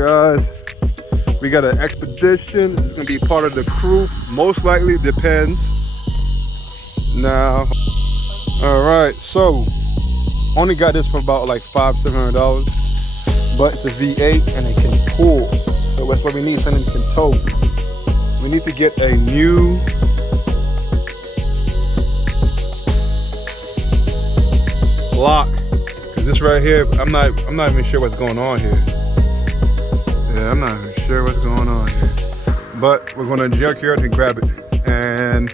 guys, we got an expedition. It's gonna be part of the crew. Most likely, depends. Now, all right. So, only got this for about like $500-700, but it's a V8 and it can pull. So that's what we need. Something that can tow. We need to get a new lock. Cause this right here, I'm not even sure what's going on here. Yeah, I'm not even sure what's going on here. But we're going to Junkyard and grab it. And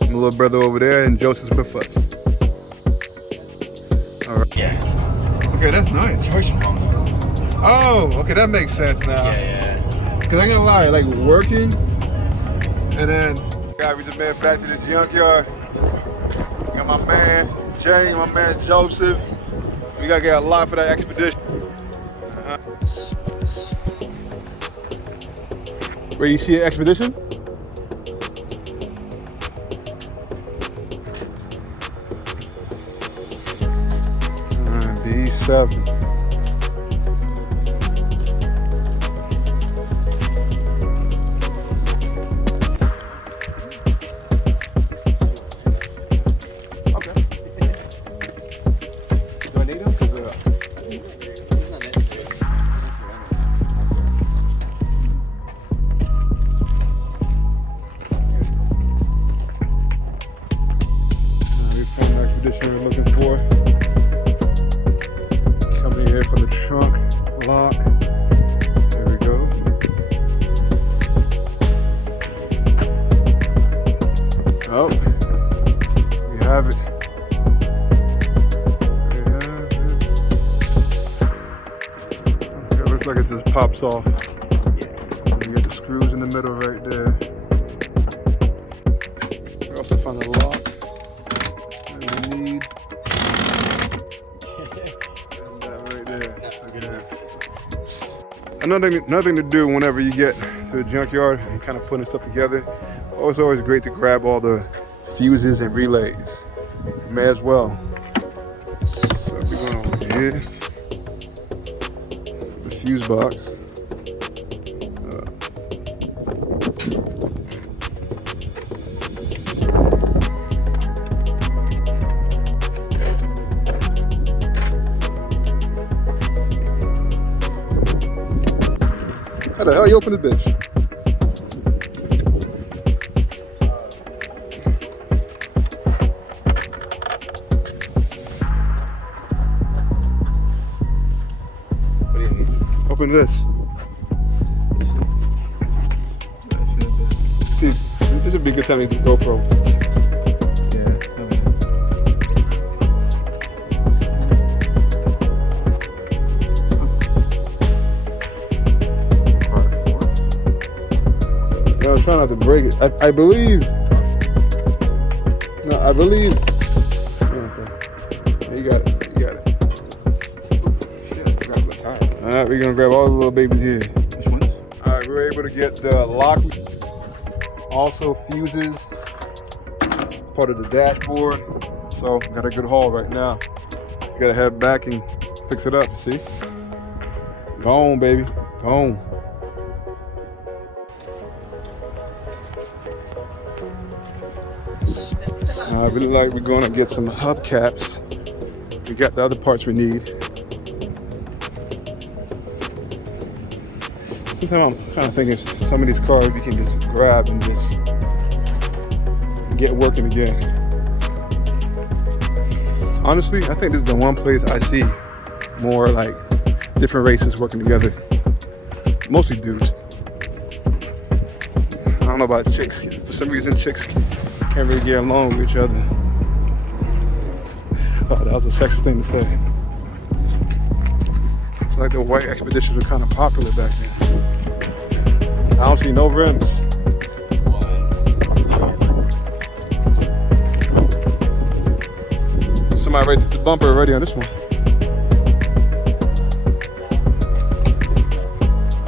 my little brother over there and Joseph's with us. All right. Yeah. Okay, that's nice. Oh, okay, that makes sense now. Yeah. Cause I ain't gonna lie, like working, and then we just made it back to the junkyard. Got my man James, my man Joseph. We gotta get a lot for that expedition. Where you see an expedition? D7. We're looking for. Coming here for the trunk lock. There we go. Oh, we have it. It looks like it just pops off. And you got the screws in the middle right there. We also found the lock. Another thing to do whenever you get to the junkyard and kind of putting stuff together, it's always great to grab all the fuses and relays. May as well. So we're going over here. The fuse box. How the hell you open this bitch? What do you need? Open this. See, this would be a good time to do GoPro. I'm trying not to break it. I believe. No, I believe. Okay. Yeah, you got it. Alright, we're gonna grab all the little babies here. Which ones? Alright, we're able to get the lock. Also fuses. Part of the dashboard. So got a good haul right now. You gotta head back and fix it up, see? Go on, baby. Go on. I really like we're going to get some hubcaps. We got the other parts we need. Sometimes I'm kind of thinking some of these cars you can just grab and just get working again. Honestly, I think this is the one place I see more like different races working together. Mostly dudes. I don't know about chicks. For some reason, chicks can't really get along with each other. Oh, that was a sexist thing to say. It's like the white expeditions were kind of popular back then. I don't see no rims. Somebody right to the bumper already on this one.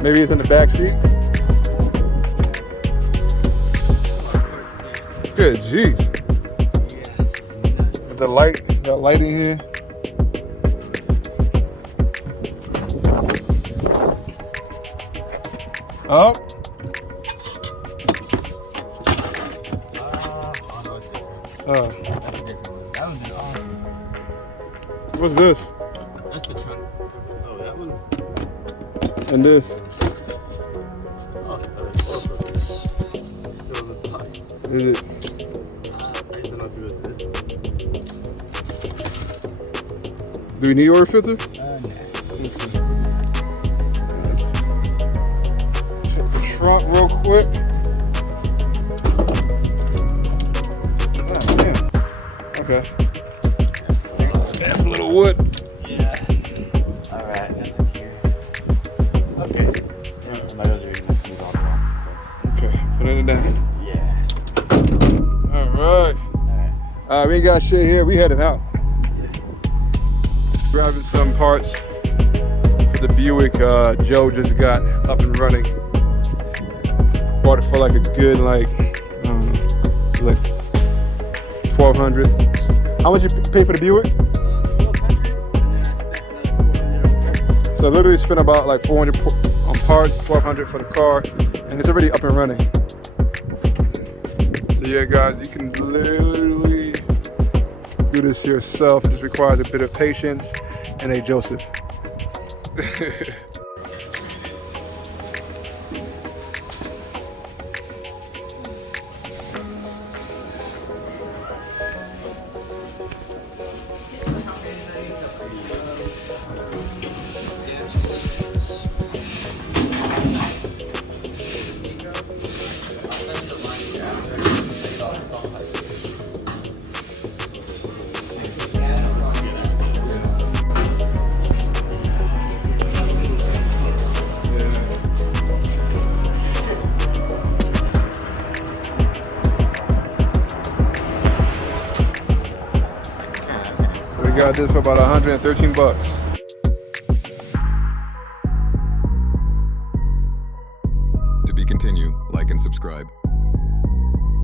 Maybe it's in the back seat. Good, jeez. With the light in here. Oh. Oh no, it's different. Oh. That's a different one. That one's awesome. What's this? That's the trunk. Oh, that one. And this. Oh, it's still in the box. Is it? I just don't know if it goes to this one. Do we need oil filter? Nah. Check the trunk real quick. Oh, man. Okay. That's a little wood. Yeah. Alright, nothing here. Okay. Yeah, somebody else already moved these all the box. Okay, put it down. Yeah. Alright. Alright. We ain't got shit here. We headed out. Grabbing some parts for the Buick. Joe just got up and running. Bought it for like a good like $1,200. How much you pay for the Buick? So literally spent about like 400 on parts, 1,200 for the car, and it's already up and running. So yeah, guys, you can literally do this yourself. It just requires a bit of patience and a Joseph. We got this for about 113 bucks. To be continued, like and subscribe.